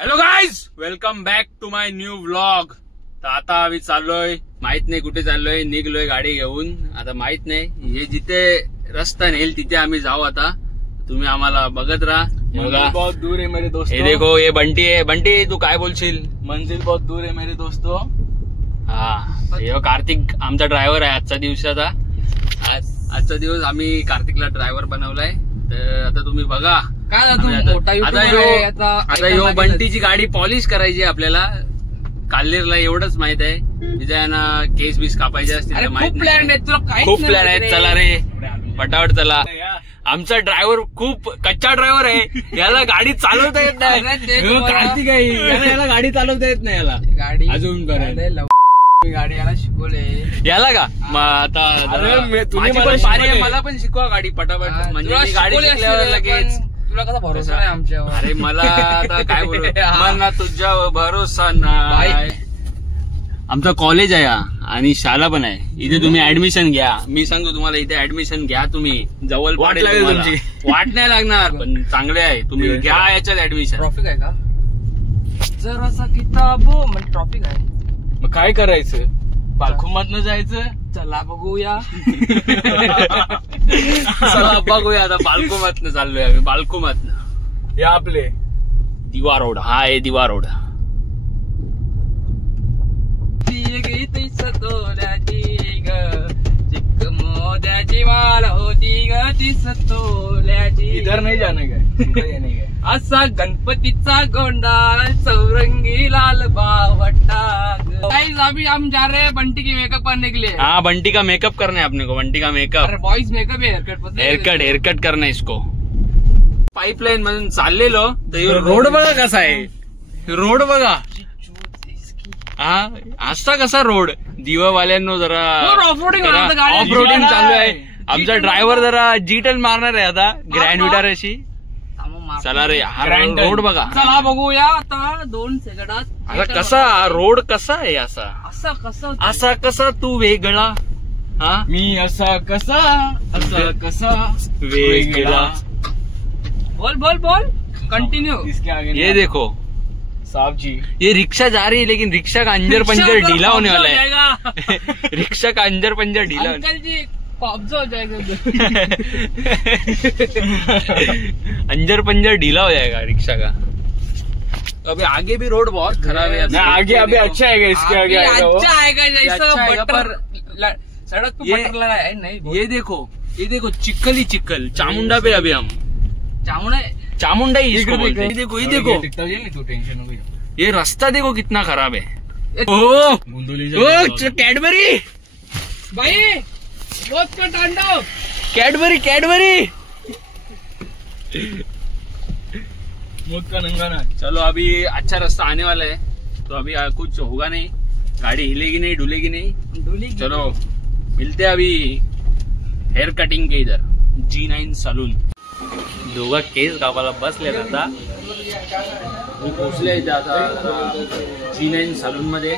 Hello guys, welcome back to my new vlog. तर आता आम्ही चाललोय, माहित नाही कुठे चाललोय, निघलोय गाडी घेऊन. आता माहित नाही, हे जिथे रस्ता नेल तिथे आम्ही जाऊ. आता तुम्ही आम्हाला बघत राहा. बहुत दूर है मेरे दोस्तों. हे देखो, ये बंटी आहे. बंटी, तू काय बोलशील? मंजिल बहुत दूर है मेरे दोस्तों. हा, हे कार्तिक आमचा ड्रायव्हर आहे आजचा दिवसाचा. आजचा दिवस आम्ही कार्तिकला ड्रायव्हर बनवलाय. तर आता तुम्ही बघा. आता यो बंटीची गाडी पॉलिश करायची आपल्याला काल्लेरला, एवढंच माहित आहे. विजयाना केस बीस कापायचे असतील माहित नाही. खूप प्लॅन आहेत. चला रे पटापट चला. आमचा ड्रायव्हर खूप कच्चा ड्रायव्हर आहे. याला गाडी चालवता येत नाही. कार्तिक आहे, याला गाडी चालवता येत नाही. याला गाडी अजून करायला गाडी याला शिकवले. याला का मला पण शिकवा गाडी पटापट. म्हणजे मी गाडी शिकल्यावर लगेच. तुला कसा भरोसा नाही आमच्यावर? अरे मला आता काय बोलू, मला तुझ्यावर भरोसा नाही. आमचा कॉलेज आहे आणि शाळा पण आहे. इथे तुम्ही ऍडमिशन घ्या. मी सांगतो तुम्हाला, इथे ऍडमिशन घ्या तुम्ही. जवळ वाट लागेल तुमची. वाट नाही लागणार, पण चांगले आहे. तुम्ही घ्या याच्यात ऍडमिशन. ट्रॉफिक आहे का जरासा किताबो? म्हणजे ट्रॉफिक आहे. मग काय करायचं? बालखुमातनं जायचं. चला बघूया. चला बघूया. आता बालकुमातनं चाललोय आम्ही. बालकुमातनं हे आपले दिवा रोड. हा आहे दिवा रोड. मोद्याची वाल होती ग ती सतोल्याची. इधर नाही जाणे काय. असा गणपतीचा गोंडाल चौरंगी लाल बावटा. अभी हम जा रहे हैं बंटी की मेकअप करने के लिए. हाँ, बंटी का मेकअप करना है अपने को. बंटी का मेकअप. अरे बॉयज मेकअप है. हेअरकट करना है इसको. पाईपलाईन मधून चाललेलो तर रोड बघा कसा आहे. रोड बघा. हा, असा कसा रोड. दिवावाल्यांनो जरा ऑफ रोडिंग चालू आहे. आमचा ड्रायव्हर जरा जीटन मारणार आहे आता. ग्रँड विटार अशी. चला रे, हा रोड बघा. चला बघूया आता 2 सेकंदात. आता कसा रोड कसा आहे. असा कसा तू वेगळा. हा, मी असा कसा वेगळा. बोल कंटिन्यू. ये देखो साहब जी, ये रिक्शा जा रही है, लेकिन रिक्शा का अंजर पंजर ढीला होने वाला है. रिक्शा का अंजर पंजर ढीला. अंकल जी कब्जा हो जाएगा. अंजर पंजर ढीला हो जाएगा रिक्शा का. तो अभी आगे भी रोड बहुत खराब है. आगे अभी अच्छा आएगा. इसके आगे अच्छा आएगा. जैसा पर सड़क पे बटर लगा है. नहीं, ये देखो चिक्कल ही चिक्कल. चामुंडा पे अभी हम. चामुंडा ही इसको बोलते हैं. देखो, ये देखो, तू टेंशन हो गई. ये रास्ता देखो कितना खराब है. ओ कैडबरी भाई, बहुत का तांडव. कैडबरी मौत का नंगाना. चलो, अभी अच्छा रास्ता आने वाला है. तो अभी कुछ होगा नहीं. गाड़ी हिलेगी नहीं, डुलेगी नहीं. चलो मिलते हैं अभी हेयर कटिंग के इधर. G9 salon. दोघा केस कापायला बसले. आता मी पोचले इथे. आता G9 सलून मध्ये.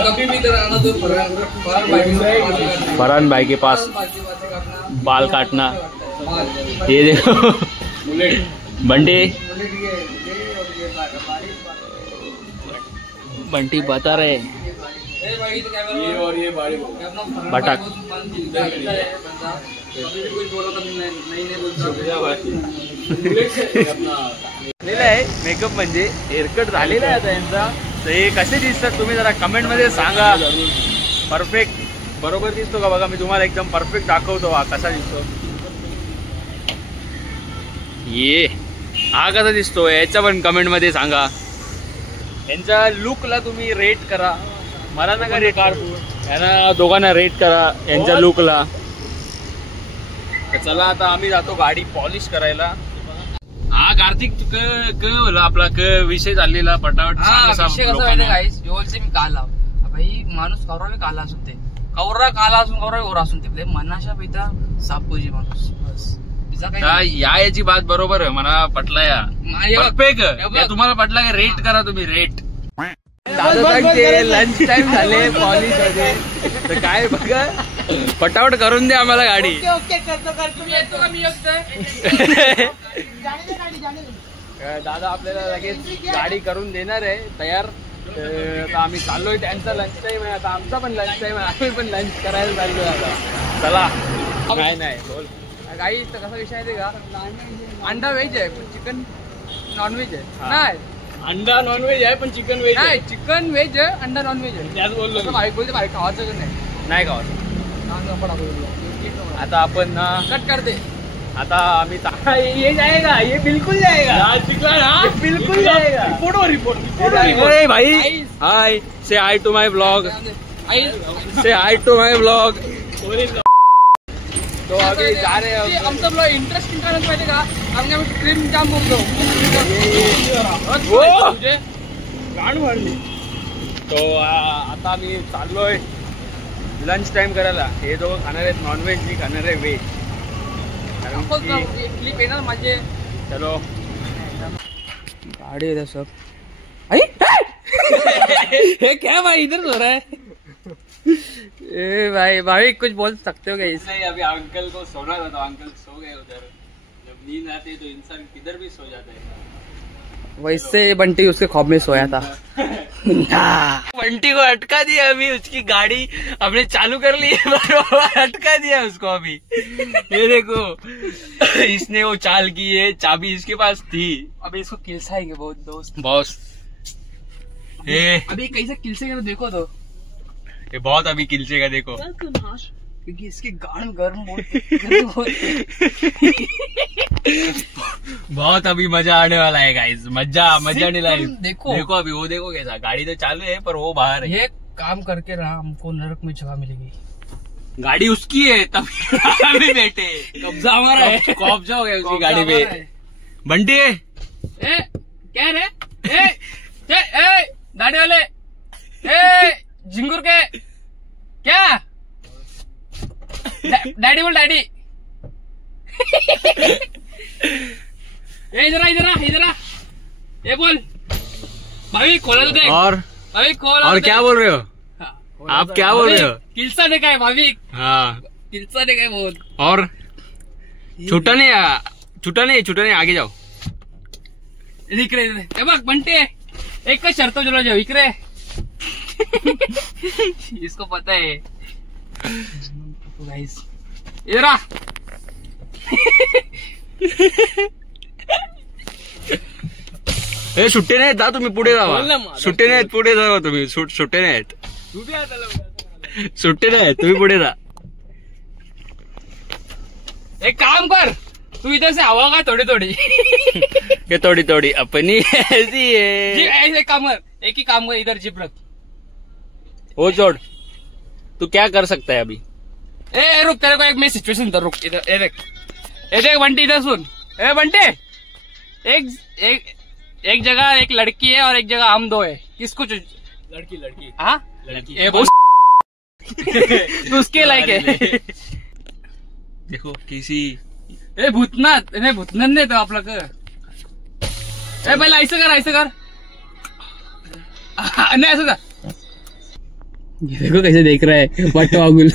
कभी भी इधर आना तो फरहान भाई के पास बाल काटना. ये देखो बंटी बता रहे ये और ये बाड़ी बटाक. मेकअप म्हणजे हेअरकट झालेला आहे आता यांचा. तर हे कसे दिसतात तुम्ही जरा कमेंट मध्ये सांगा. परफेक्ट बरोबर दिसतो का बघा. मी तुम्हाला एकदम परफेक्ट दाखवतो हा कसा दिसतो. ये हा कसा दिसतो याचा पण कमेंट मध्ये सांगा. यांच्या लुकला तुम्ही रेट करा. मला नका रेट काढू, यांना दोघांना रेट करा यांच्या लुकला. चला आता आम्ही जातो गाडी पॉलिश करायला. हा कार्तिक, आपला विषय चाललेला पटापट. मी काला भाई माणूस कौरा काला असून ते कौरा काला असून कौरा गोरा असून ते मनाशा पिता सापोजी माणूस. बस याची बात बरोबर आहे. मला पटला. या तुम्हाला पटला का? रेट करा तुम्ही रेट. लंच टाइम झाले पॉलिश मध्ये. तर काय बघा पटापट करून दे आम्हाला गाडी. ओके करतो तुम्ही येतो का मी येतोय. दादा आपल्याला लगेच गाडी करून देणार आहे तयार. आता आम्ही चाललोय, त्यांचा लंच टाइम आहे, आता आमचा पण लंच टाइम आहे, आम्ही पण लंच करायला चाललोय आता. चला. काय नाही बोल काही कसा विषय आहे का, अंडा व्हेज आहे पण चिकन नॉनव्हेज आहे. नाही अंडा नॉनव्हेज आहे पण चिकन व्हेज नाही, चिकन व्हेज आहे, अंडा नॉनव्हेज आहे. त्याच बोललो. बाईक बोलते बाईक खावायचं नाही खावा. आता आपण कट करते. आता आम्ही ये जाएगा, ये बिल्कुल जाएगा, बिल्कुल जाएगा. रिपोर्ट भाई. Hi, say hi to my blog, say hi to my blog. तो अभी जा रहे हैं. आमचा ब्लॉग इंटरेस्टिंग करायला पाहिजे का, आम्ही क्रीम जाम बोलतो. तो आता आम्ही चाललोय लंच टाइम करायला. हे दोघं खाणार आहेत नॉनव्हेज, मी खाणार आहे व्हेज. क्लिप येणार माझे. चलो गाड़ी है सब. ये क्या भाई इधर हो रहा है. ए भाई भाई कुछ बोल सकते हो क्या इस. नहीं, अभी अंकल को सोना था तो अंकल सो गए उधर. जब नींद आती है तो इंसान किधर भी सो जाता है. वैसे बंटी उसके ख्वाब में सोया था. बंटी को अटका दिया अभी, उसकी गाड़ी हमने चालू कर ली है बरोबर, अटका दिया उसको अभी. ये देखो इसने वो चाल की है, चाबी इसके पास थी. अभी इसको किलसाएंगे बहुत दोस्त. बॉस अभी कैसे किलसेगा देखो तो. ये बहुत अभी किलचेगा देखो, क्योंकि इसके गाड़ में गर्म बहुत अभी मजा आने वाला है गाइस. मजा आने वाला है. देखो अभी वो देखो कैसा, गाड़ी तो चालू है पर वो बाहर है. ये काम करके रहा, हमको नरक में जगह मिलेगी. गाड़ी उसकी है तभी बैठे. कब्जा हमारा है. कब्जा हो गया उसकी गाड़ी पे. बंटी क्या रे. दाढ़ी वाले झिंगुर के क्या. डैडी बोल डैडी. इधर इधर ये बोल भाई. खोला तो देख. और भाई खोला. और क्या बोल रहे हो आप, क्या बोल रहे हो. किलसा ने काय भाविक. हाँ किलसा ने काय बोल. और छूटा नहीं आगे जाओ. इकडे बघ बंटे, एक शर्त चलो जाओ इकडे. इसको पता है गाइस. इधर आ. सुट्टे नाहीत जा तुम्ही, पुढे जावा. सुट्टे नाहीत, पुढे जावा तुम्ही. सुट्टे नाहीत, सुट्टे नाहीत, तुम्ही पुढे जा. एक काम कर, तू इधर से हवा का थोड़ी ये थोड़ी अपनी ऐसी है. ऐसे काम कर, एक ही काम कर, इधर जिप रख. वो छोड़, तू क्या कर सकता है अभी. ए रुक, तेरे को एक मैं सिचुएशन इधर रुक. इधर देख बंटी, इधर सुन. ए बंटे, एक जगह एक लड़की है और एक जगह हम दो है. किसको लड़की. हाँ लड़की. तू उसके लायक है. देखो किसी भूतनाथ नाही तो आपलं कर. पहिला ऐसे कर. नहीं ऐसा कर. ये देखो कैसे देख रहा है बटवागुल.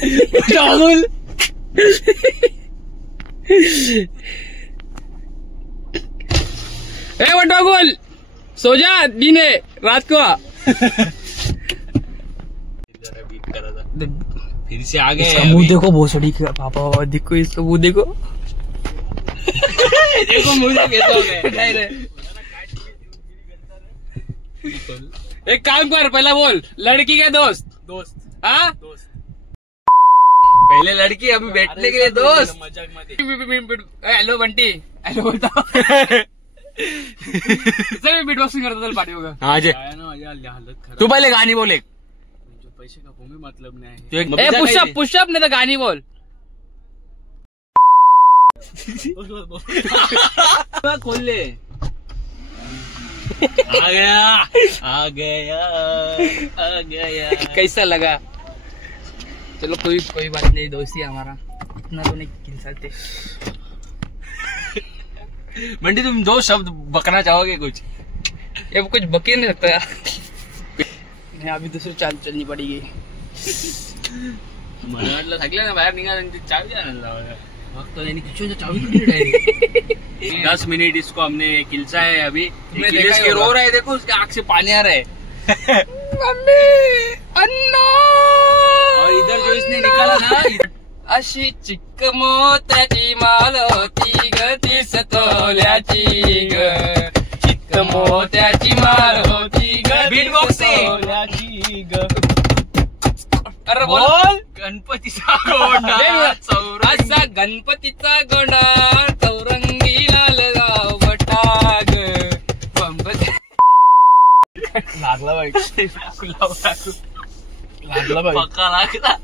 बटवागुल सो जा, दिन है रात को. फिर से आ गए. मुंह देखो भोसड़ी का पापा, देखो इसका मुंह देखो. देखो मुझे कैसा हो गया. एक काम कर, पहला बोल लड़की के दोस्त. हाँ पहले लड़की, अभी बैठने के लिए दोस्त. हेलो बंटी, हेलो बोलता. सर मी बीट बॉक्सिंग करता पार्टी होगा. हाँ जी, तू पहले गाणी बोल. पैसे का कोई मतलब नहीं. पुशअप नहीं तो गाणी बोल. खोल ले. आ गया. कैसा लगा. चलो कोई बात नहीं, दोस्ती है हमारा, इतना तो नहीं खिल सकते. बंटी तुम दो शब्द बकना चाहोगे कुछ. ये कुछ बक ही नहीं सकता यार. अभी दूसरी चाल चलनी पड़ेगी. मला वाटलं थकल्या ना बाहेर निघा चावी आणायला तो चावी डायरेक्ट 10 मिनट इसको हमने किलचा है अभी इसके रो रहा है देखो उसके आँख से पानी आ रहा है अन्ना और इधर जो इसने निकाला ना अशी चिक्क मोत्याची माल होती ग 30 तोल्याची ग चिक्क मोत्याची माल होती ग बीट बॉक्सिंग ग अरे बोल गणपतीचा गोंडा असा गणपतीचा गोंडा चौरंगी लाल गाव बटाग लागला बाई लागला बाई पक्का लागला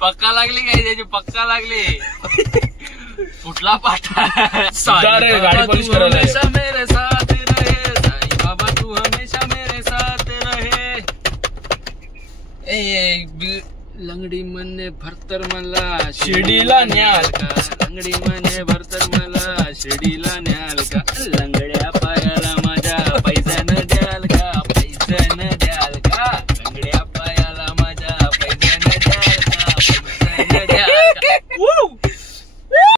पक्का लागली काय त्याची पक्का लागली कुठला पाठा गाडी पोलीस करायला मेरे साथ रहे साईं बाबा तू हमेशा मेरे साथ रहे लंगडी मने भरतर मला शिर्डीला न्याल का लंगडी मने भरतर मला शिर्डीला न्याल का लंगड्या पायाला माझ्या पैशानं द्याल का पैशानं द्याल का लंगड्या पायाला माझ्या पैशानं द्याल का पैशानं द्याल का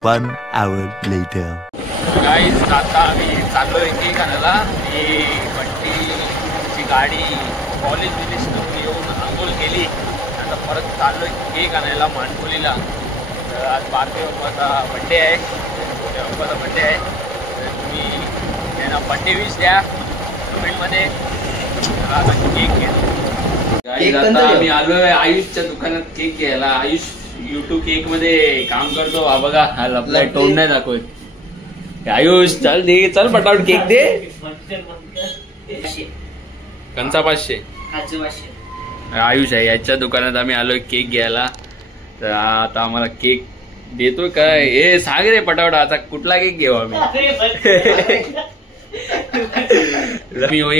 1 hour later. गाईज आता आम्ही चाललोय केक आणायला ही बंटीची गाडी कॉलेज येऊन आंघोळ केली आता परत चाललोय केक आणायला मानकोलीला तर आज बारके बाप्पाचा बड्डे आहे मोठ्या बाप्पाचा बड्डे आहे तर तुम्ही त्यांना बड्डे विश द्या कमेंटमध्ये आता केक घ्या गाईज आता आम्ही आलोय आयुषच्या दुकानात केक घ्यायला आयुष YouTube केक मध्ये काम करतो हा बघा हा लपलाय तोंड नाही दाखवत आयुष चल दे चल पटावट केक दे कंचा 500 आयुष आहे याच्या दुकानात आम्ही आलोय केक घ्यायला तर आता आम्हाला केक देतोय काय हे सांग रे पटावट आता कुठला केक घेऊ आम्ही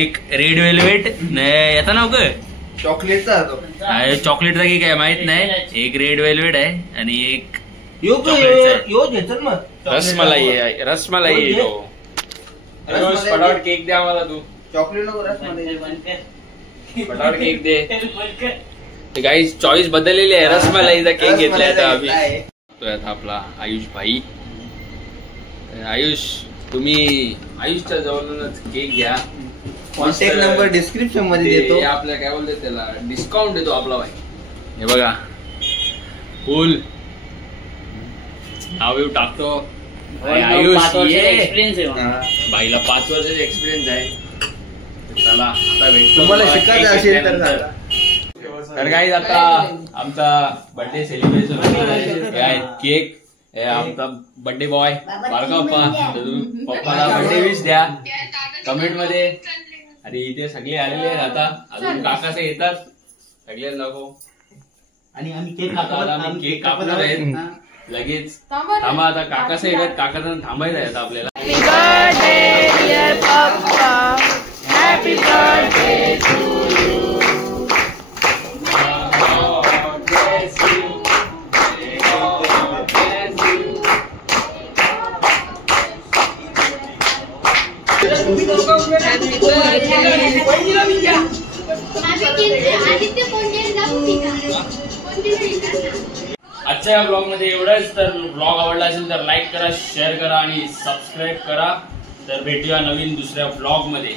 एक रेड वेल्वेट याचा नाव काय चॉकलेटचा चॉकलेटचा केक आहे माहित नाही एक रेड वेल्वेट आहे आणि एक रसमलाई आहे रसमलाई फटाफट केक दे आम्हाला तू चॉकलेट नको रसमलाई फटाफट केक दे गाईज चॉईस बदललेली आहे रसमलाईचा केक घेतलाय आता आम्ही तो आता आपला आयुष भाई आयुष तुम्ही आयुषच्या जवळूनच केक घ्या कॉन्टॅक्ट नंबर डिस्क्रिप्शन मध्ये देतो आपल्या काय बोलते त्याला डिस्काउंट देतो आपला भाई हे बघा फुल नाव येऊ टाकतो आयुष भाईला 5 वर्षाचा एक्सपिरियन्स आहे चला आता भेटतो तुम्हाला शिकायचं असेल तर गाईज आता आमचा बर्थडे सेलिब्रेशन केक आमचा बर्थडे बॉय बारकाप्पा पप्पाला बर्थडे विश द्या कमेंट मध्ये आणि इथे सगळे आलेले आहेत आता अजून काकासे येतात सगळे नको आणि आम्ही केक कापणार आहेत लगेच थांबा आता काकासे येतात काकाचा थांबायचं आहे आता आपल्याला Happy birthday to you. आजच्या या ब्लॉग मध्ये एवढंच तर ब्लॉग आवडला असेल तर लाईक करा शेअर करा आणि सबस्क्राईब करा तर भेटूया नवीन दुसऱ्या ब्लॉग मध्ये